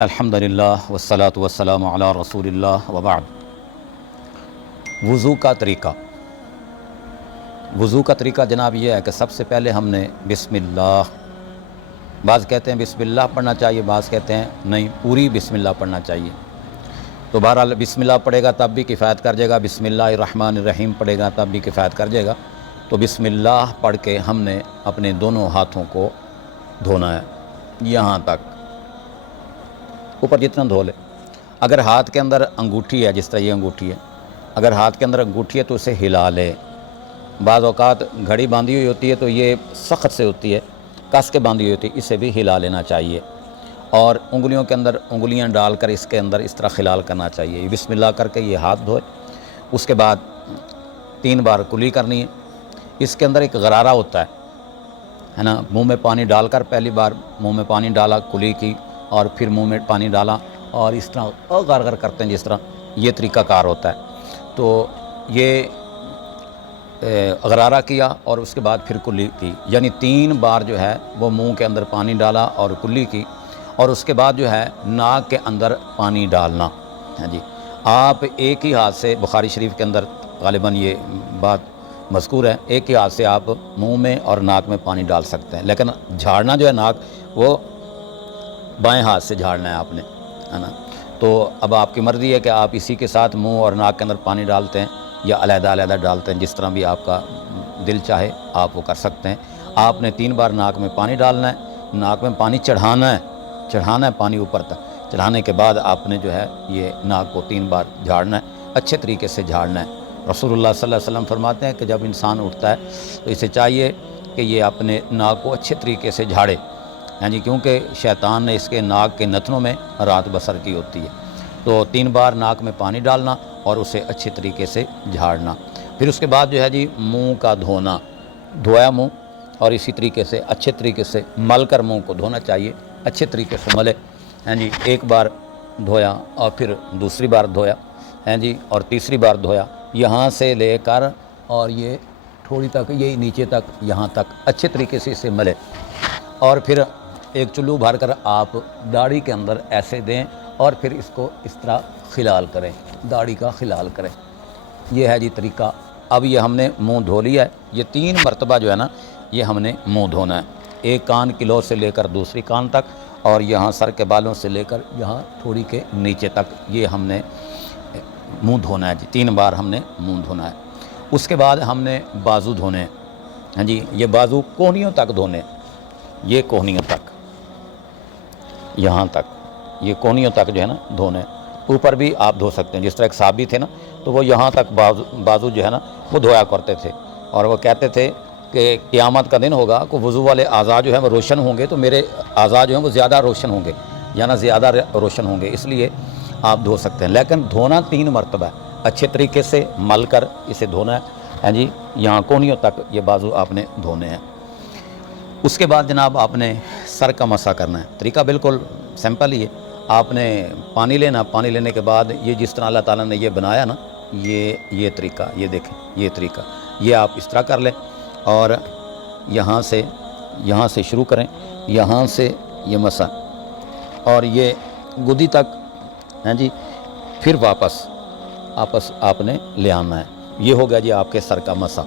الحمدللہ والصلاة والسلام علی رسول اللہ وبعد۔ وضو کا طریقہ جناب یہ ہے کہ سب سے پہلے ہم نے بسم اللہ، بعض کہتے ہیں بسم اللہ پڑھنا چاہیے، بعض کہتے ہیں نہیں پوری بسم اللہ پڑھنا چاہیے۔ تو بہرحال بسم اللہ پڑھے گا تب بھی کفایت کر جائے گا، بسم اللہ الرحمن الرحیم پڑھے گا تب بھی کفایت کر جائے گا۔ تو بسم اللہ پڑھ کے ہم نے اپنے دونوں ہاتھوں کو دھونا ہے، یہاں تک اوپر جتنا دھو لے۔ اگر ہاتھ کے اندر انگوٹھی ہے، جس طرح یہ انگوٹھی ہے، اگر ہاتھ کے اندر انگوٹھی ہے تو اسے ہلا لے۔ بعض اوقات گھڑی باندھی ہوئی ہوتی ہے تو یہ سخت سے ہوتی ہے، کس کے باندھی ہوئی ہوتی ہے، اسے بھی ہلا لینا چاہیے، اور انگلیوں کے اندر انگلیاں ڈال کر اس کے اندر اس طرح خلال کرنا چاہیے۔ بسم اللہ کر کے یہ ہاتھ دھوئے، اس کے بعد 3 بار کلی کرنی ہے۔ اس کے اندر ایک غرارہ ہوتا ہے نا، منہ میں پانی ڈال کر پہلی بار منہ میں پانی ڈالا، کلی کی، اور پھر منہ میں پانی ڈالا، اور اس طرح غرغر کرتے ہیں، جس طرح یہ طریقہ کار ہوتا ہے۔ تو یہ غرارہ کیا اور اس کے بعد پھر کلی کی، یعنی 3 بار جو ہے وہ منہ کے اندر پانی ڈالا اور کلی کی، اور اس کے بعد جو ہے ناک کے اندر پانی ڈالنا ہے جی۔ آپ ایک ہی ہاتھ سے، بخاری شریف کے اندر غالباً یہ بات مذکور ہے، ایک ہی ہاتھ سے آپ منہ میں اور ناک میں پانی ڈال سکتے ہیں، لیکن جھاڑنا جو ہے ناک، وہ بائیں ہاتھ سے جھاڑنا ہے آپ نے، ہے نا۔ تو اب آپ کی مرضی ہے کہ آپ اسی کے ساتھ منہ اور ناک کے اندر پانی ڈالتے ہیں یا علیحدہ علیحدہ ڈالتے ہیں، جس طرح بھی آپ کا دل چاہے آپ وہ کر سکتے ہیں۔ آپ نے 3 بار ناک میں پانی ڈالنا ہے، ناک میں پانی چڑھانا ہے پانی اوپر تک، چڑھانے کے بعد آپ نے جو ہے یہ ناک کو 3 بار جھاڑنا ہے، اچھے طریقے سے جھاڑنا ہے۔ رسول اللہ صلی اللہ علیہ وسلم فرماتے ہیں کہ جب انسان اٹھتا ہے تو اسے چاہیے کہ یہ اپنے ناک کو اچھے طریقے سے جھاڑے، ہاں جی، کیونکہ شیطان نے اس کے ناک کے نتنوں میں رات بسر کی ہوتی ہے۔ تو 3 بار ناک میں پانی ڈالنا اور اسے اچھے طریقے سے جھاڑنا۔ پھر اس کے بعد جو ہے جی منہ کا دھونا، دھویا منہ، اور اسی طریقے سے اچھے طریقے سے مل کر منہ کو دھونا چاہیے، اچھے طریقے سے ملے، ہاں جی۔ ایک بار دھویا اور پھر دوسری بار دھویا، ہاں جی، اور تیسری بار دھویا، یہاں سے لے کر اور یہ تھوڑی تک، یہی نیچے تک، یہاں تک اچھے طریقے سے اسے ملے، اور پھر ایک چلو بھر کر آپ داڑھی کے اندر ایسے دیں، اور پھر اس کو اس طرح خلال کریں، داڑھی کا خلال کریں۔ یہ ہے جی طریقہ۔ اب یہ ہم نے منہ دھو لیا ہے، یہ 3 مرتبہ جو ہے نا یہ ہم نے منہ دھونا ہے، ایک کان کی لو سے لے کر دوسری کان تک، اور یہاں سر کے بالوں سے لے کر یہاں تھوڑی کے نیچے تک، یہ ہم نے منہ دھونا ہے جی، 3 بار ہم نے منہ دھونا ہے۔ اس کے بعد ہم نے بازو دھونے ہیں، ہاں جی، یہ بازو کوہنیوں تک دھونے، یہ کوہنیوں تک، یہاں تک، یہ کونیوں تک جو ہے نا دھونے۔ اوپر بھی آپ دھو سکتے ہیں، جس طرح ایک صحابی تھے نا، تو وہ یہاں تک بازو جو ہے نا وہ دھویا کرتے تھے، اور وہ کہتے تھے کہ قیامت کا دن ہوگا کہ وضو والے اعضاء جو ہیں وہ روشن ہوں گے، تو میرے اعضاء جو ہیں وہ زیادہ روشن ہوں گے، یعنی زیادہ روشن ہوں گے، اس لیے آپ دھو سکتے ہیں، لیکن دھونا 3 مرتبہ ہے، اچھے طریقے سے مل کر اسے دھونا ہے، ہاں جی، یہاں کونیوں تک یہ بازو آپ نے دھونے ہیں۔ اس کے بعد جناب آپ نے سر کا مسح کرنا ہے۔ طریقہ بالکل سمپل ہی ہے، آپ نے پانی لینا، پانی لینے کے بعد یہ جس طرح اللہ تعالیٰ نے یہ بنایا نا، یہ طریقہ، یہ دیکھیں یہ طریقہ، یہ آپ اس طرح کر لیں، اور یہاں سے شروع کریں، یہاں سے یہ مسح، اور یہ گدی تک، ہاں جی، پھر واپس آپ نے لے آنا ہے۔ یہ ہو گیا جی آپ کے سر کا مسح۔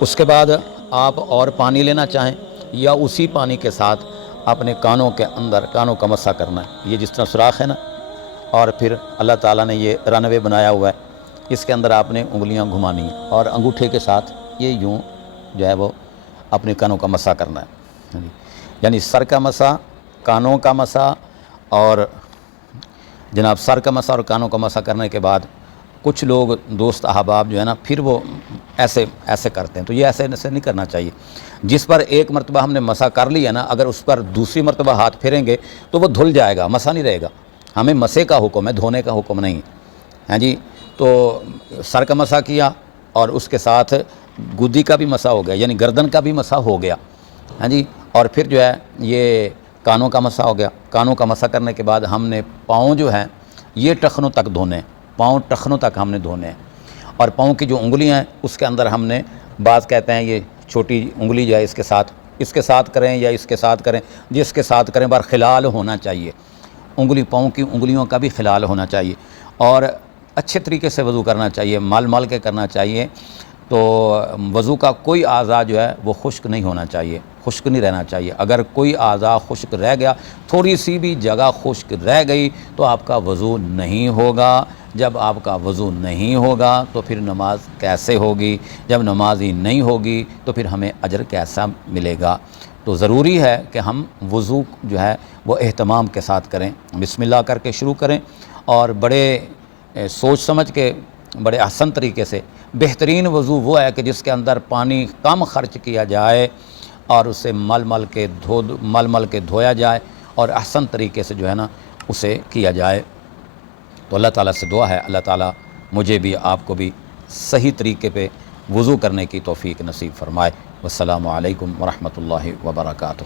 اس کے بعد آپ اور پانی لینا چاہیں یا اسی پانی کے ساتھ اپنے کانوں کے اندر کانوں کا مسح کرنا ہے، یہ جس طرح سوراخ ہے نا، اور پھر اللہ تعالیٰ نے یہ رن وے بنایا ہوا ہے، اس کے اندر آپ نے انگلیاں گھمانی ہیں، اور انگوٹھے کے ساتھ یہ یوں جو ہے وہ اپنے کانوں کا مسح کرنا ہے، یعنی سر کا مسح، کانوں کا مسح، اور جناب سر کا مسح اور کانوں کا مسح کرنے کے بعد کچھ لوگ دوست احباب جو ہے نا پھر وہ ایسے کرتے ہیں، تو یہ ایسے نہیں کرنا چاہیے۔ جس پر ایک مرتبہ ہم نے مسح کر لیا نا، اگر اس پر دوسری مرتبہ ہاتھ پھیریں گے تو وہ دھل جائے گا، مسح نہیں رہے گا۔ ہمیں مسح کا حکم ہے، دھونے کا حکم نہیں، ہاں جی۔ تو سر کا مسح کیا، اور اس کے ساتھ گدی کا بھی مسح ہو گیا، یعنی گردن کا بھی مسح ہو گیا، ہاں جی، اور پھر جو ہے یہ کانوں کا مسح ہو گیا۔ کانوں کا مسح کرنے کے بعد ہم نے پاؤں جو ہیں یہ ٹخنوں تک دھونے ہیں، پاؤں ٹخنوں تک ہم نے دھونے ہیں، اور پاؤں کی جو انگلیاں ہیں اس کے اندر ہم نے، بعض کہتے ہیں یہ چھوٹی انگلی جو ہے اس کے ساتھ کریں یا اس کے ساتھ کریں، جس کے ساتھ کریں بار خلال ہونا چاہیے، پاؤں کی انگلیوں کا بھی خلال ہونا چاہیے، اور اچھے طریقے سے وضو کرنا چاہیے، مل مل کے کرنا چاہیے۔ تو وضو کا کوئی اعضاء جو ہے وہ خشک نہیں ہونا چاہیے، خشک نہیں رہنا چاہیے۔ اگر کوئی اعضاء خشک رہ گیا، تھوڑی سی بھی جگہ خشک رہ گئی، تو آپ کا وضو نہیں ہوگا۔ جب آپ کا وضو نہیں ہوگا تو پھر نماز کیسے ہوگی؟ جب نماز ہی نہیں ہوگی تو پھر ہمیں اجر کیسا ملے گا؟ تو ضروری ہے کہ ہم وضو جو ہے وہ اہتمام کے ساتھ کریں، بسم اللہ کر کے شروع کریں، اور بڑے سوچ سمجھ کے بڑے احسن طریقے سے۔ بہترین وضو وہ ہے کہ جس کے اندر پانی کم خرچ کیا جائے اور اسے مل مل کے دھویا جائے، اور احسن طریقے سے جو ہے نا اسے کیا جائے۔ تو اللہ تعالیٰ سے دعا ہے اللہ تعالیٰ مجھے بھی آپ کو بھی صحیح طریقے پہ وضو کرنے کی توفیق نصیب فرمائے۔ والسلام علیکم ورحمۃ اللہ وبرکاتہ۔